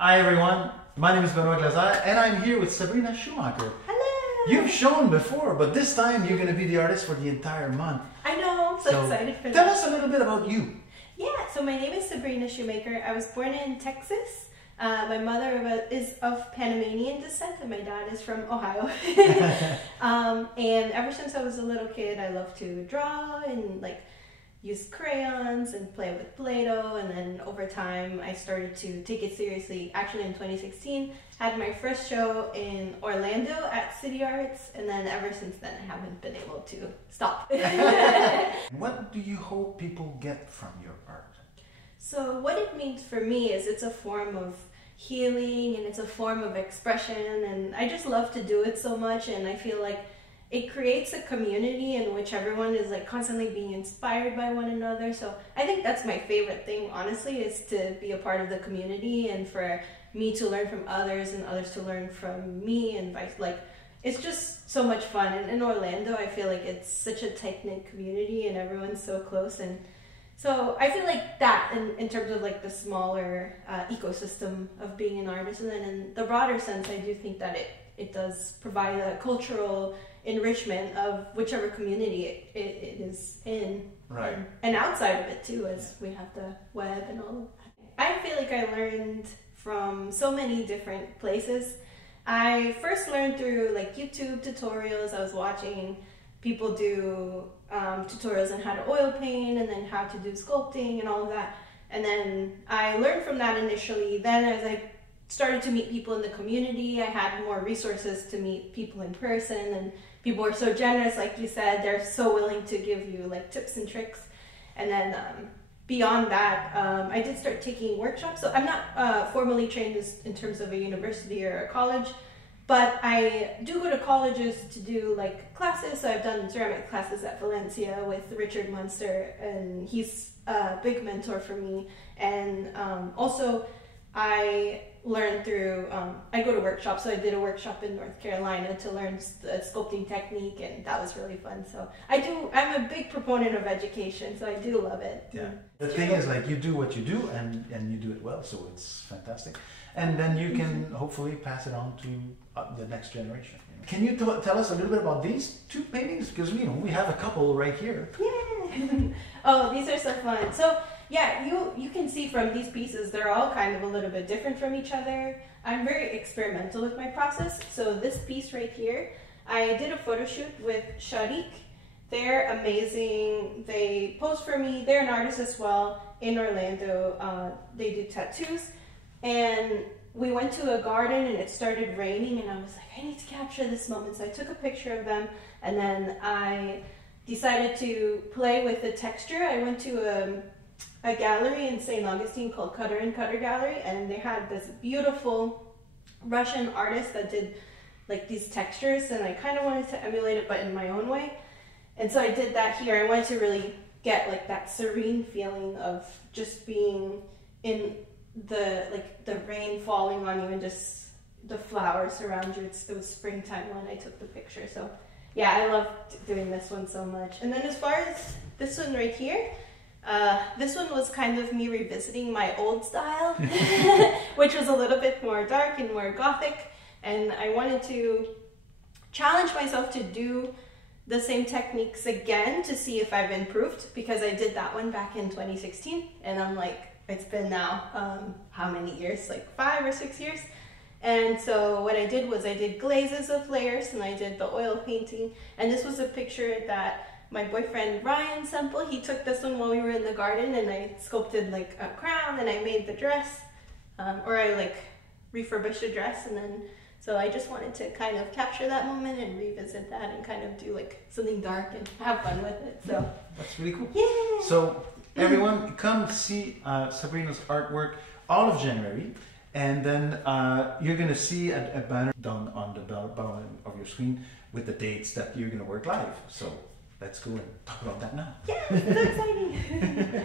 Hi everyone, my name is Benoit Glazar and I'm here with Sabrina Shumaker. Hello! You've shown before, but this time you're going to be the artist for the entire month. I know, I'm so excited for that. Tell us a little bit about you. Yeah, so my name is Sabrina Shumaker. I was born in Texas. My mother is of Panamanian descent and my dad is from Ohio. And ever since I was a little kid, I loved to draw and use crayons and play with Play-Doh, and then over time I started to take it seriously. Actually in 2016, had my first show in Orlando at City Arts, and then ever since then I haven't been able to stop. What do you hope people get from your art? So what it means for me is it's a form of healing and it's a form of expression, and I just love to do it so much, and I feel like it creates a community in which everyone is constantly being inspired by one another. So I think that's my favorite thing, honestly, is to be a part of the community and for me to learn from others and others to learn from me, and it's just so much fun. And in Orlando, I feel like it's such a tight-knit community and everyone's so close, and so I feel like that in terms of the smaller ecosystem of being an artist. And then in the broader sense, I do think that it does provide a cultural enrichment of whichever community it is in, right, and outside of it too, as we have the web and all of that. I feel like I learned from so many different places. I first learned through YouTube tutorials. I was watching people do tutorials on how to oil paint and then how to do sculpting and all of that, and then I learned from that initially. Then as I started to meet people in the community, I had more resources to meet people in person, and people were so generous, like you said, they're so willing to give you tips and tricks. And then beyond that, I did start taking workshops. So I'm not formally trained in terms of a university or a college, but I do go to colleges to do classes. So I've done ceramic classes at Valencia with Richard Munster, and he's a big mentor for me. And also I learn through, I go to workshops. So I did a workshop in North Carolina to learn the sculpting technique, and that was really fun. So I'm a big proponent of education, so I do love it. Yeah. The thing is, you do what you do and you do it well, so it's fantastic. And then you can hopefully pass it on to the next generation. Can you tell us a little bit about these two paintings? Because we have a couple right here. Yeah. Oh, these are so fun. So yeah, you can see from these pieces, they're all kind of a little bit different from each other. I'm very experimental with my process. So this piece right here, I did a photo shoot with Sharik. They're amazing. They posed for me. They're an artist as well in Orlando. They do tattoos. And we went to a garden and it started raining, and I was like, I need to capture this moment. So I took a picture of them, and then I decided to play with the texture. I went to a gallery in St. Augustine called Cutter and Cutter Gallery, and they had this beautiful Russian artist that did these textures, and I kind of wanted to emulate it but in my own way. And so I did that here. I wanted to really get that serene feeling of just being in the rain falling on you and just the flowers around you. It was springtime when I took the picture. So yeah, I loved doing this one so much. And then as far as this one right here, this one was kind of me revisiting my old style, which was a little bit more dark and more gothic, and I wanted to challenge myself to do the same techniques again to see if I've improved, because I did that one back in 2016, and I'm it's been now how many years, 5 or 6 years. And so what I did was I did glazes of layers, and I did the oil painting, and this was a picture that my boyfriend Ryan Semple, he took this one while we were in the garden, and I sculpted a crown, and I made the dress, or I refurbished a dress, and then so I just wanted to kind of capture that moment and revisit that and kind of do something dark and have fun with it. So that's really cool. Yeah. So everyone, come see Sabrina's artwork all of January, and then you're gonna see a banner down on the bottom of your screen with the dates that you're gonna work live. So let's go and talk about that now. Yeah, it's so exciting.